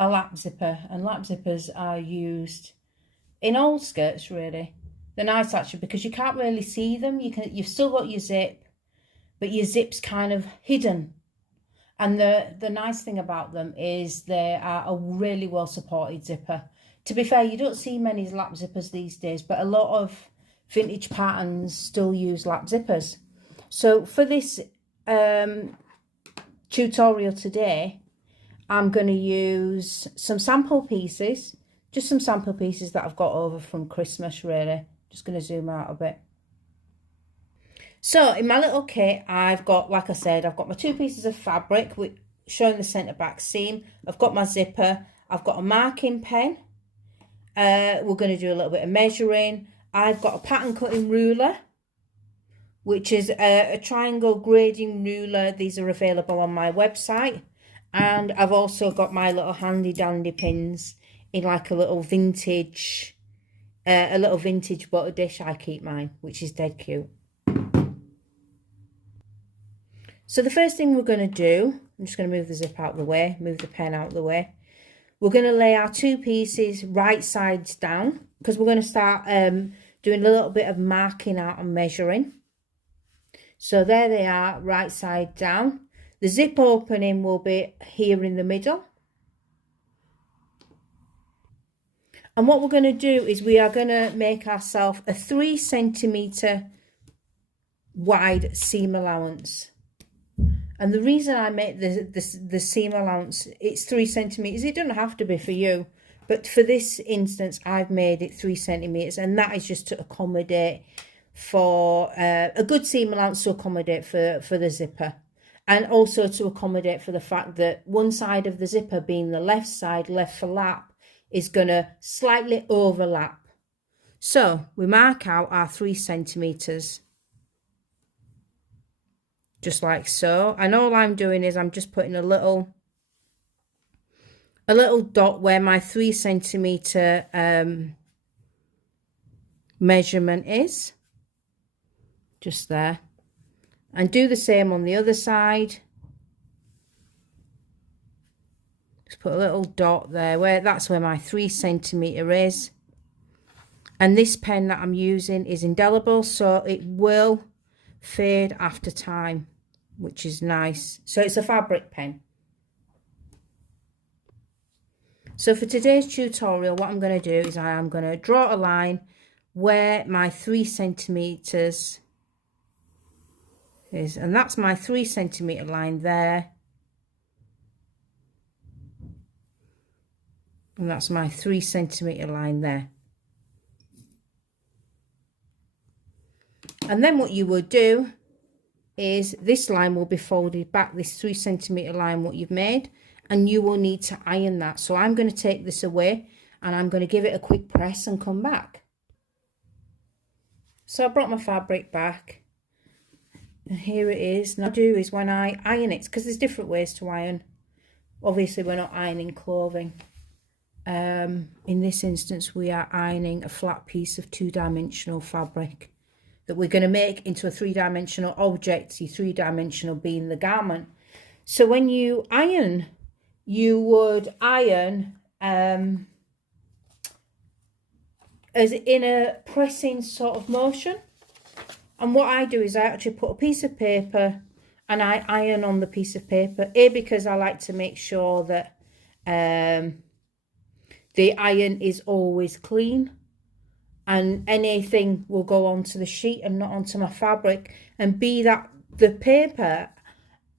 a lap zipper, and lap zippers are used in all skirts really. They're nice actually because you can't really see them. You've still got your zip, but your zip's kind of hidden. And the nice thing about them is they are a really well supported zipper. To be fair, you don't see many lap zippers these days, but a lot of vintage patterns still use lap zippers. So for this tutorial today, I'm going to use some sample pieces, just some sample pieces that I've got over from Christmas really. Just going to zoom out a bit. So in my little kit, I've got, like I said, I've got my 2 pieces of fabric showing the centre back seam. I've got my zipper. I've got a marking pen. We're going to do a little bit of measuring. I've got a pattern cutting ruler, which is a triangle grading ruler. These are available on my website. And I've also got my little handy dandy pins in like a little vintage butter dish. I keep mine, which is dead cute. So the first thing we're going to do, I'm just going to move the zip out of the way, move the pen out of the way. We're going to lay our 2 pieces right sides down because we're going to start doing a little bit of marking out and measuring. So there they are, right side down. The zip opening will be here in the middle. And what we're going to do is we are going to make ourselves a 3 centimetre wide seam allowance. And the reason I make the seam allowance, it's 3 centimetres. It doesn't have to be for you. But for this instance, I've made it 3 centimetres. And that is just to accommodate for a good seam allowance to accommodate for the zipper. And also to accommodate for the fact that one side of the zipper, being the left side, left for lap, is going to slightly overlap. So we mark out our 3 centimetres. Just like so. And all I'm doing is I'm just putting a little dot where my 3 centimetre measurement is. Just there. And do the same on the other side. Just put a little dot there, that's where my 3 centimetre is. And this pen that I'm using is indelible, so it will fade after time, which is nice. So it's a fabric pen. So for today's tutorial, what I'm going to do is I am going to draw a line where my 3 centimetres is, and that's my 3 centimetre line there. And that's my 3 centimetre line there. And then what you would do is this line will be folded back, this 3 centimetre line what you've made, and you will need to iron that. So I'm going to take this away and I'm going to give it a quick press and come back. So I brought my fabric back and here it is. Now what I do is when I iron it, because there's different ways to iron. Obviously we're not ironing clothing. In this instance we are ironing a flat piece of 2-dimensional fabric that we're going to make into a 3-dimensional object, the 3-dimensional being the garment. So when you iron, you would iron as in a pressing sort of motion. And what I do is I actually put a piece of paper and I iron on the piece of paper. Because I like to make sure that the iron is always clean. And anything will go onto the sheet and not onto my fabric. And B, that the paper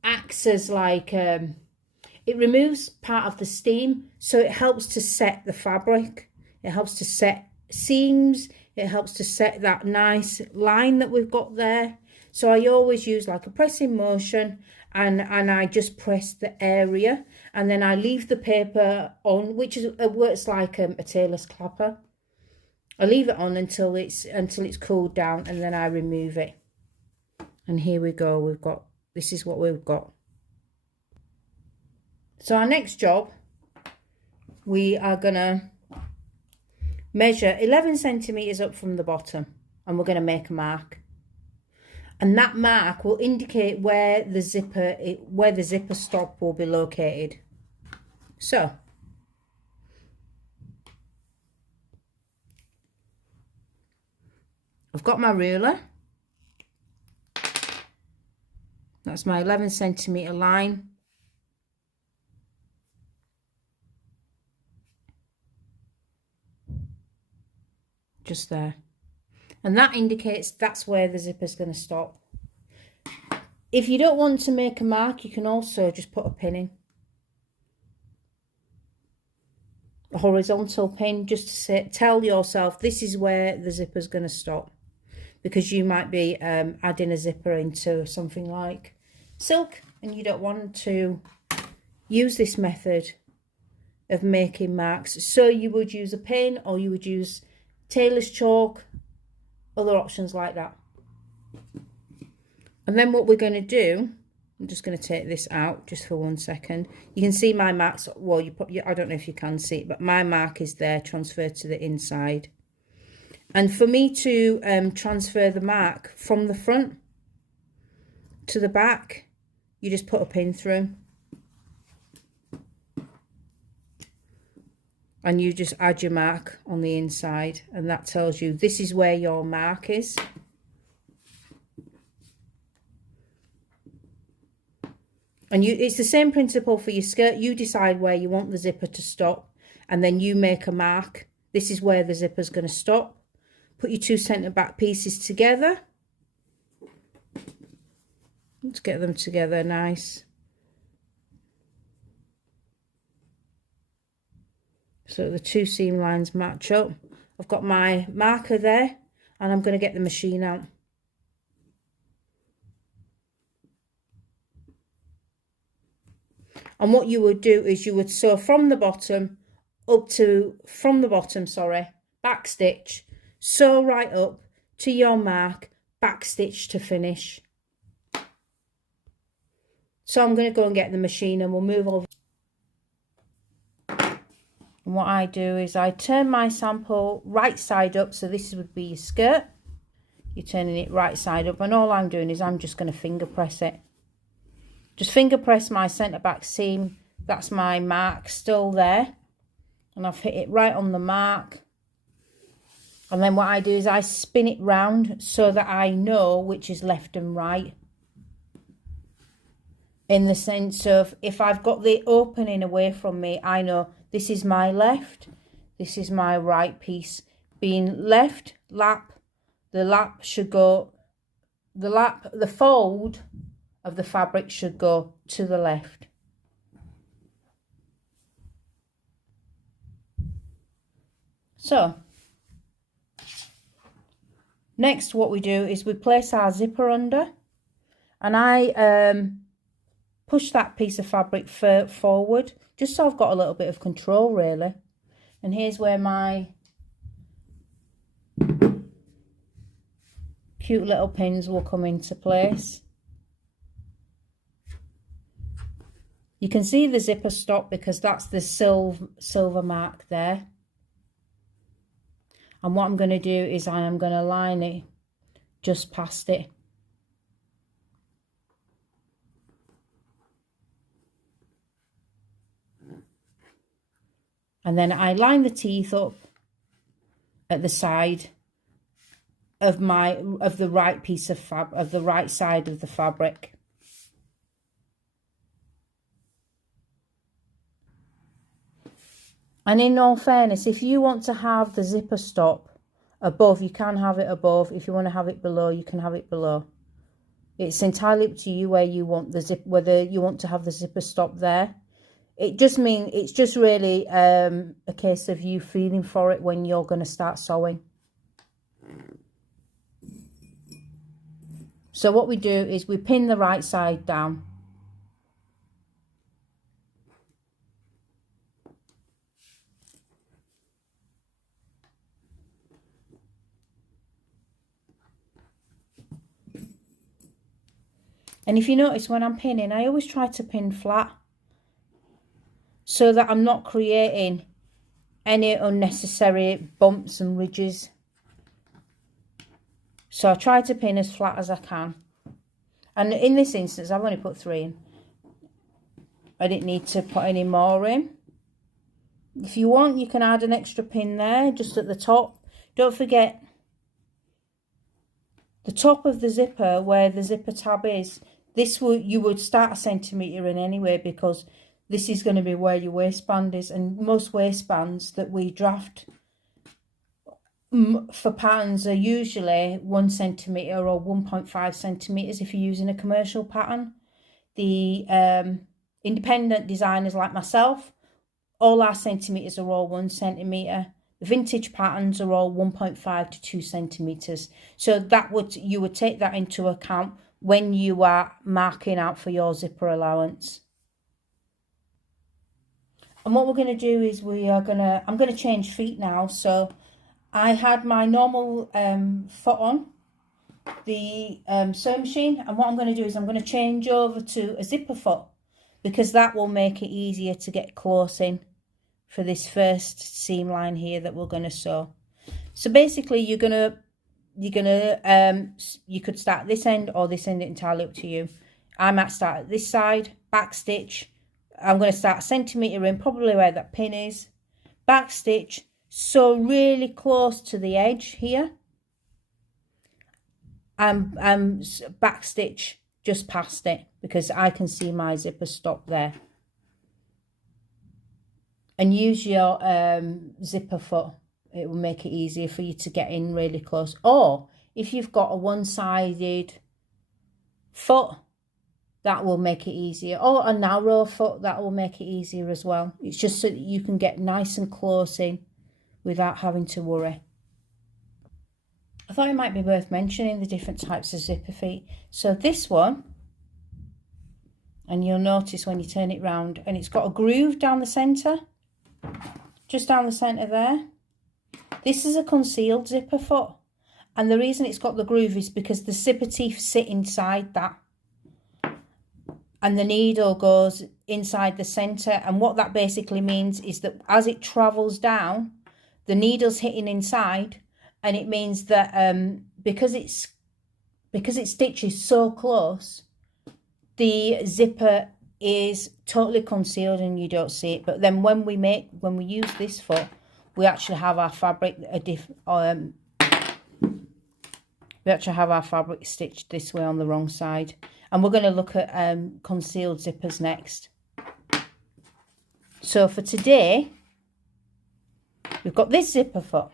acts as like, it removes part of the steam. So it helps to set the fabric. It helps to set seams. It helps to set that nice line that we've got there. So I always use like a pressing motion and I just press the area. And then I leave the paper on, which is works like a tailor's clapper. I leave it on until it's cooled down and then I remove it. And here we go, this is what we've got. So our next job, we are gonna measure 11 centimeters up from the bottom and we're gonna make a mark. And that mark will indicate where the zipper stop will be located. So I've got my ruler. That's my 11cm line. Just there. And that indicates that's where the zipper's going to stop. If you don't want to make a mark, you can also just put a pin in. A horizontal pin, just to say, tell yourself this is where the zipper's going to stop. Because you might be adding a zipper into something like silk and you don't want to use this method of making marks. So you would use a pin, or you would use tailor's chalk, other options like that. And then what we're going to do, I'm just going to take this out just for 1 second. You can see my marks. Well, I don't know if you can see it, but my mark is there transferred to the inside. And for me to transfer the mark from the front to the back, you just put a pin through. And you just add your mark on the inside, and that tells you this is where your mark is. And it's the same principle for your skirt. You decide where you want the zipper to stop, and then you make a mark. This is where the zipper's going to stop. Put your 2 centre back pieces together. Let's get them together nice. So the 2 seam lines match up. I've got my marker there, and I'm going to get the machine out. And what you would do is you would sew from the bottom back stitch, sew right up to your mark, back stitch to finish. So I'm going to go and get the machine and we'll move over. And what I do is I turn my sample right side up, so this would be your skirt. You're turning it right side up, and all I'm doing is I'm just going to finger press it. Just finger press my centre back seam. That's my mark still there. And I've hit it right on the mark. And then what I do is I spin it round so that I know which is left and right. In the sense of, if I've got the opening away from me, I know this is my left, this is my right piece. Being left, lap, the lap should go, the fold of the fabric should go to the left. So, next what we do is we place our zipper under, and I push that piece of fabric forward, just so I've got a little bit of control really. And here's where my cute little pins will come into place. You can see the zipper stop because that's the silver mark there. And what I'm going to do is I am going to line it just past it. And then I line the teeth up at the side of the right piece of the right side of the fabric. And in all fairness, if you want to have the zipper stop above, you can have it above. If you want to have it below, you can have it below. It's entirely up to you where you want the zip, whether you want to have the zipper stop there. It's just really a case of you feeling for it when you're going to start sewing. So what we do is we pin the right side down. And if you notice when I'm pinning, I always try to pin flat so that I'm not creating any unnecessary bumps and ridges. So I try to pin as flat as I can. And in this instance, I've only put 3 in. I didn't need to put any more in. If you want, you can add an extra pin there, just at the top. Don't forget, the top of the zipper where the zipper tab is, you would start a centimetre in anyway, because this is going to be where your waistband is, and most waistbands that we draft for patterns are usually 1 centimetre or 1.5 centimetres if you're using a commercial pattern. The independent designers like myself, all our centimetres are all 1 centimetre. The vintage patterns are all 1.5 to 2 centimetres. So you would take that into account when you are marking out for your zipper allowance. And what we're going to do is I'm going to change feet now. So I had my normal foot on the sewing machine, and what I'm going to do is I'm going to change over to a zipper foot, because that will make it easier to get close in for this first seam line here that we're going to sew. So basically you could start this end or this end, entirely up to you. I might start at this side, back stitch. I'm going to start a centimetre in, probably where that pin is, back stitch, sew really close to the edge here, and back stitch just past it, because I can see my zipper stop there. And use your zipper foot. It will make it easier for you to get in really close. Or if you've got a one-sided foot, that will make it easier. Or a narrow foot, that will make it easier as well. It's just so that you can get nice and close in without having to worry. I thought it might be worth mentioning the different types of zipper feet. So this one, and you'll notice when you turn it round, and it's got a groove down the centre, just down the centre there. This is a concealed zipper foot, and the reason it's got the groove is because the zipper teeth sit inside that, and the needle goes inside the centre. And what that basically means is that as it travels down, the needle's hitting inside, and it means that because it stitches so close, the zipper is totally concealed and you don't see it. But then when we use this foot, we actually have our fabric stitched this way on the wrong side. And we're going to look at concealed zippers next. So for today, we've got this zipper foot.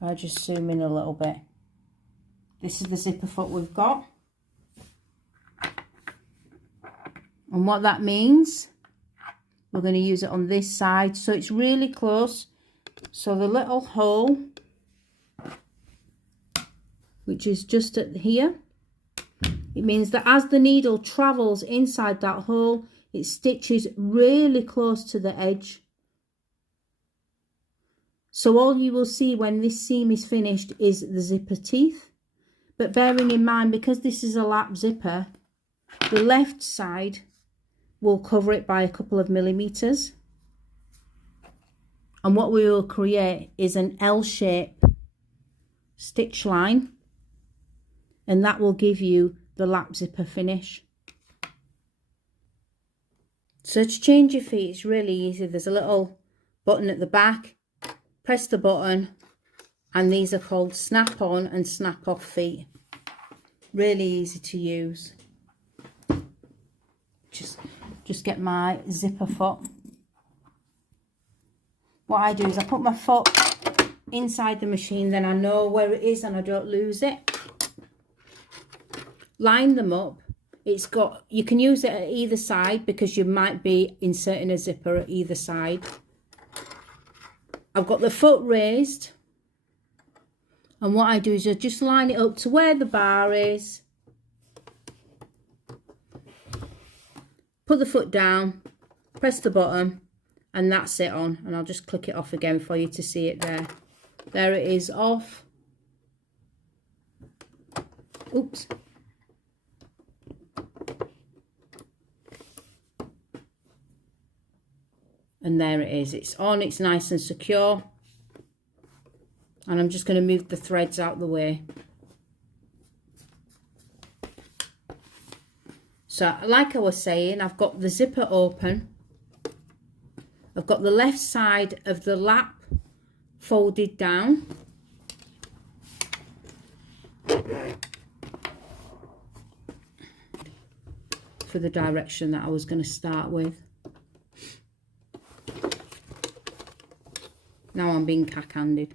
I'll just zoom in a little bit. This is the zipper foot we've got. And what that means, we're going to use it on this side, so it's really close. So the little hole, which is just at here, it means that as the needle travels inside that hole, it stitches really close to the edge. So all you will see when this seam is finished is the zipper teeth. But bearing in mind, because this is a lap zipper, the left side will cover it by a couple of millimeters. And what we will create is an L-shape stitch line, and that will give you the lap zipper finish. So to change your feet, it's really easy. There's a little button at the back. Press the button, and these are called snap on and snap off feet. Really easy to use. Just get my zipper foot. What I do is I put my foot inside the machine, then I know where it is and I don't lose it. Line them up. You can use it at either side because you might be inserting a zipper at either side. I've got the foot raised, and what I do is I just line it up to where the bar is. Put the foot down, press the button, and that's it on. And I'll just click it off again for you to see it there. There it is off. Oops. And there it is. It's on, it's nice and secure. And I'm just going to move the threads out the way. So like I was saying, I've got the zipper open. I've got the left side of the lap folded down. for the direction that I was going to start with. Now I'm being cack-handed.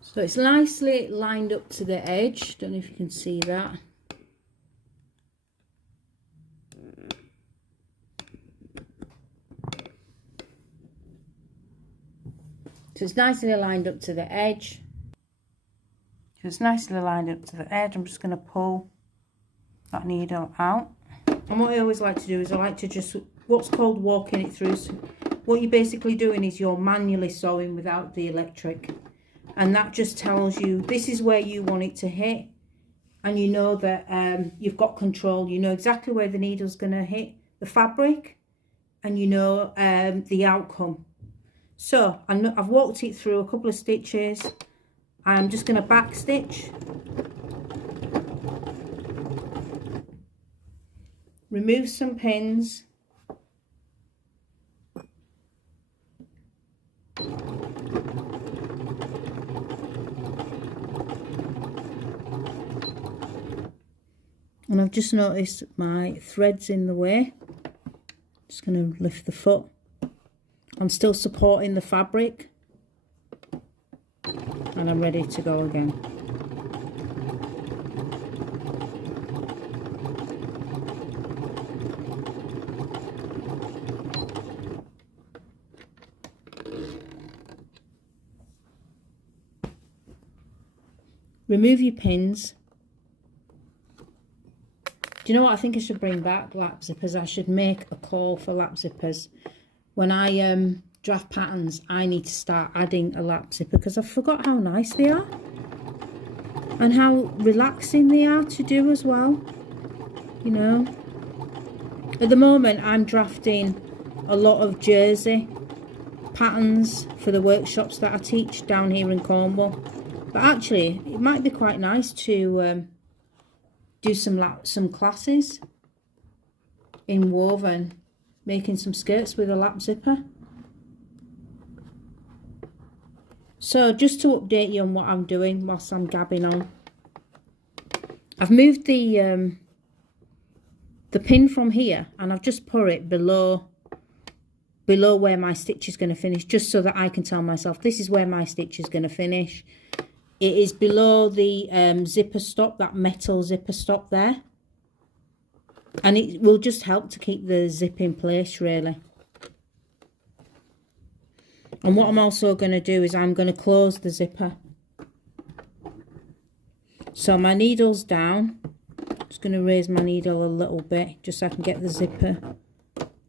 So it's nicely lined up to the edge. Don't know if you can see that. So it's nicely lined up to the edge. So it's nicely lined up to the edge. I'm just going to pull that needle out. And what I always like to do is I like to just, what's called walking it through. So what you're basically doing is you're manually sewing without the electric. And that just tells you this is where you want it to hit. And you know that you've got control. You know exactly where the needle's going to hit the fabric. And you know the outcome. So I've walked it through a couple of stitches. I'm just going to back stitch. Remove some pins. And I've just noticed my thread's in the way. Just going to lift the foot. I'm still supporting the fabric. And I'm ready to go again. Remove your pins. Do you know what? I think I should bring back lap zippers. I should make a call for lap zippers. When I draft patterns, I need to start adding a lap zipper because I forgot how nice they are. And how relaxing they are to do as well. You know. At the moment, I'm drafting a lot of jersey patterns for the workshops that I teach down here in Cornwall. But actually, it might be quite nice to do some classes in woven, making some skirts with a lap zipper. So just to update you on what I'm doing whilst I'm gabbing on, I've moved the pin from here and I've just put it below where my stitch is going to finish, just so that I can tell myself this is where my stitch is going to finish. It is below the zipper stop, that metal zipper stop there. And it will just help to keep the zip in place, really. And what I'm also going to do is I'm going to close the zipper. So my needle's down. Just going to raise my needle a little bit, just so I can get the zipper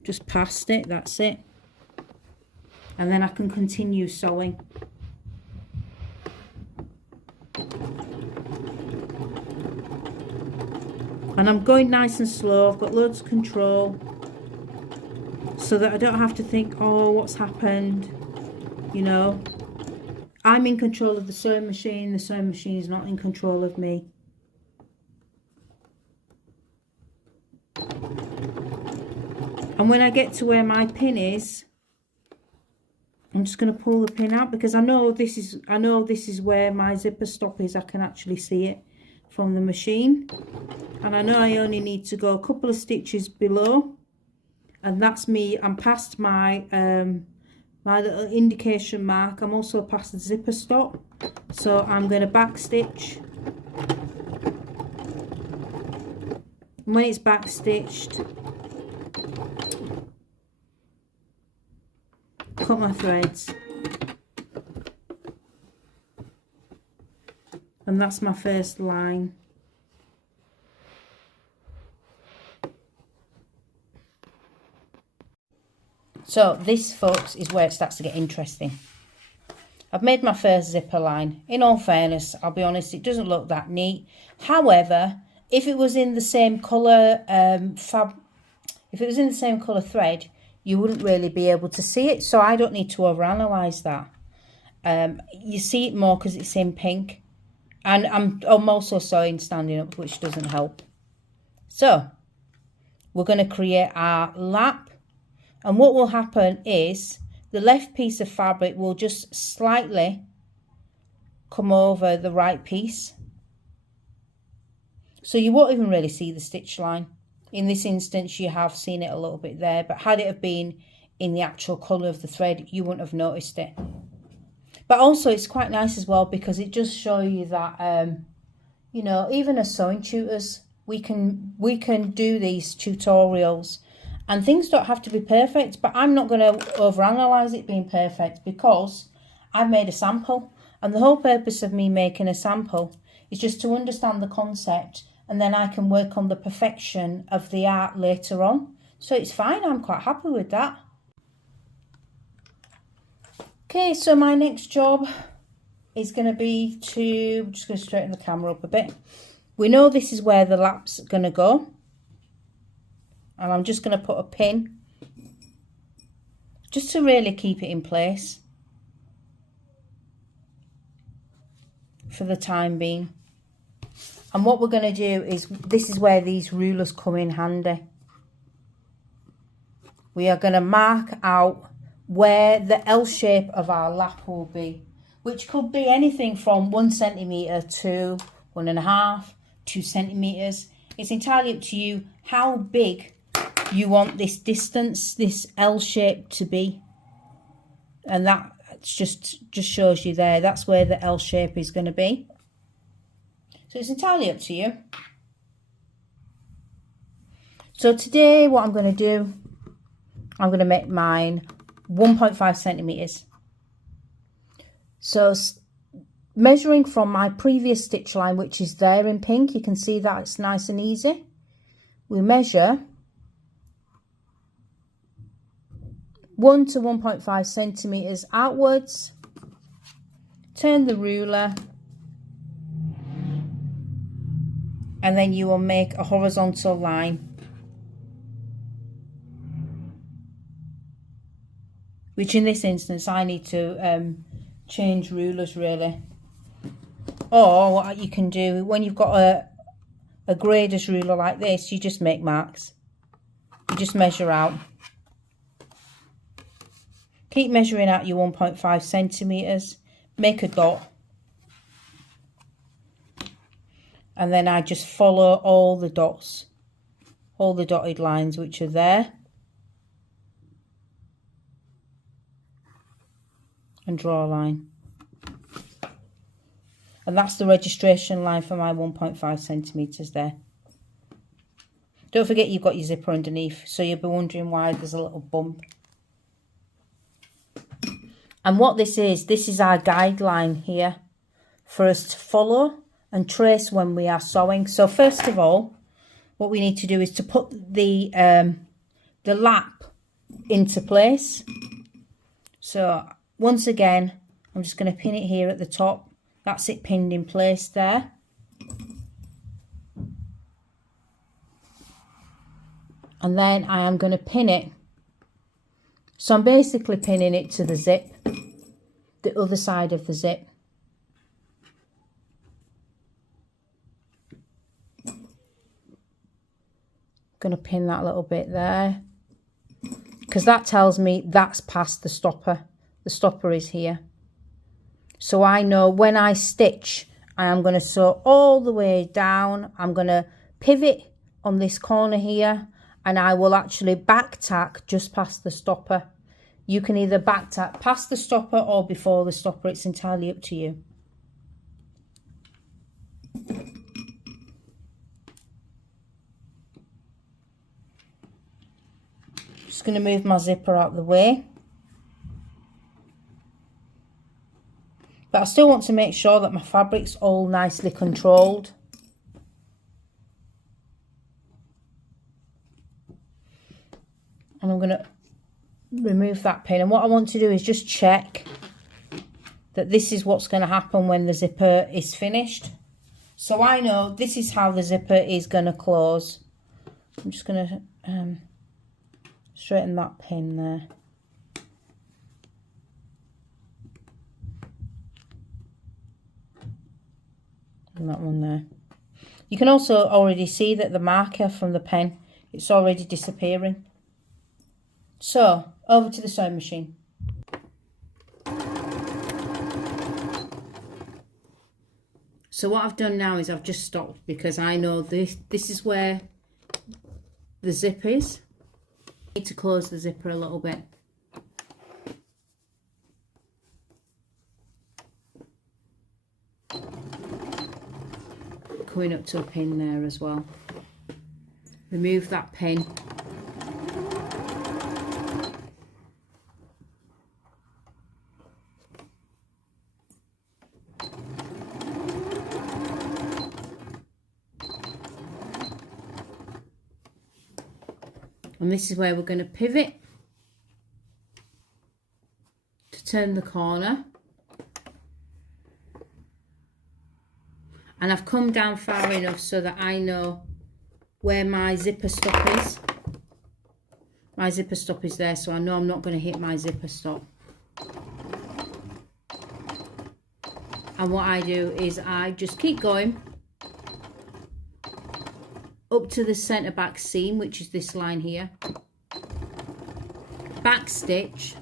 just past it. That's it. And then I can continue sewing. And I'm going nice and slow. I've got loads of control so that I don't have to think, oh, what's happened? You know, I'm in control of the sewing machine. The sewing machine is not in control of me. And when I get to where my pin is, I'm just going to pull the pin out because I know this is where my zipper stop is. I can actually see it from the machine. And I know I only need to go a couple of stitches below. And that's me. I'm past my my little indication mark. I'm also past the zipper stop. So I'm going to back stitch. And when it's back stitched, cut my threads. And that's my first line. So this, folks, is where it starts to get interesting. I've made my first zipper line. In all fairness, I'll be honest, it doesn't look that neat. However, if it was in the same colour if it was in the same colour thread, you wouldn't really be able to see it. So I don't need to overanalyze that. You see it more because it's in pink. And I'm also sewing standing up, which doesn't help. So we're going to create our lap. And what will happen is the left piece of fabric will just slightly come over the right piece. So you won't even really see the stitch line. In this instance, you have seen it a little bit there, but had it have been in the actual colour of the thread, you wouldn't have noticed it. But also it's quite nice as well, because it does show you that, you know, even as sewing tutors, we can do these tutorials and things don't have to be perfect, but I'm not going to overanalyze it being perfect, because I've made a sample, and the whole purpose of me making a sample is just to understand the concept, and then I can work on the perfection of the art later on. So it's fine, I'm quite happy with that. Okay, so my next job is going to be I'm just going to straighten the camera up a bit. We know this is where the lap's going to go. And I'm just going to put a pin just to really keep it in place for the time being. And what we're going to do is, this is where these rulers come in handy. We are going to mark out where the L shape of our lap will be, which could be anything from 1 centimetre to 1.5, 2 centimetres. It's entirely up to you how big you want this distance, this L shape to be. And that just shows you there, that's where the L shape is going to be. So it's entirely up to you. So today what I'm going to do, I'm going to make mine 1.5 centimetres. So measuring from my previous stitch line, which is there in pink, you can see that it's nice and easy. We measure 1 to 1.5 centimetres outwards, turn the ruler, and then you will make a horizontal line, which in this instance I need to change rulers really. Or what you can do, when you've got a grader's ruler like this, you just make marks. You just measure out. Keep measuring out your 1.5 centimetres, make a dot, and then I just follow all the dots, all the dotted lines which are there, and draw a line. And that's the registration line for my 1.5 centimetres there. Don't forget you've got your zipper underneath, so you'll be wondering why there's a little bump. And what this is our guideline here for us to follow and trace when we are sewing. So first of all, what we need to do is to put the lap into place. So once again, I'm just going to pin it here at the top. That's it pinned in place there. And then I am going to pin it. So I'm basically pinning it to the zip, the other side of the zip. Going to pin that little bit there, because that tells me that's past the stopper. The stopper is here. So I know when I stitch, I am going to sew all the way down. I'm going to pivot on this corner here, and I will actually back tack just past the stopper. You can either back tack past the stopper or before the stopper. It's entirely up to you. Just going to move my zipper out of the way. But I still want to make sure that my fabric's all nicely controlled. And I'm going to remove that pin. And what I want to do is just check that this is what's going to happen when the zipper is finished. So I know this is how the zipper is going to close. I'm just going to straighten that pin there. And that one there. You can also already see that the marker from the pen, it's already disappearing. So over to the sewing machine. So what I've done now is I've just stopped because I know this is where the zip is. I need to close the zipper a little bit. Coming up to a pin there as well. Remove that pin. And this is where we're going to pivot to turn the corner. And I've come down far enough so that I know where my zipper stop is. My zipper stop is there, so I know I'm not going to hit my zipper stop. And what I do is I just keep going up to the centre back seam, which is this line here, back stitch,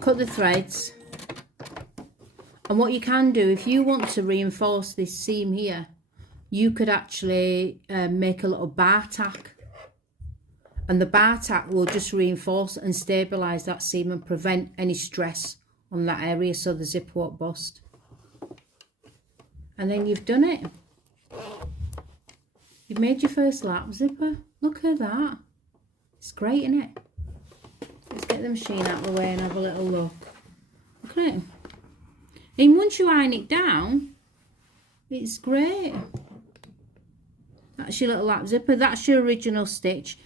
cut the threads. And what you can do, if you want to reinforce this seam here, you could actually make a little bar tack, and the bar tack will just reinforce and stabilise that seam and prevent any stress on that area so the zip won't bust. And then you've done it. You've made your first lap zipper. Look at that. It's great, isn't it? Let's get the machine out of the way and have a little look. Look at it. And once you iron it down, it's great. That's your little lap zipper. That's your original stitch.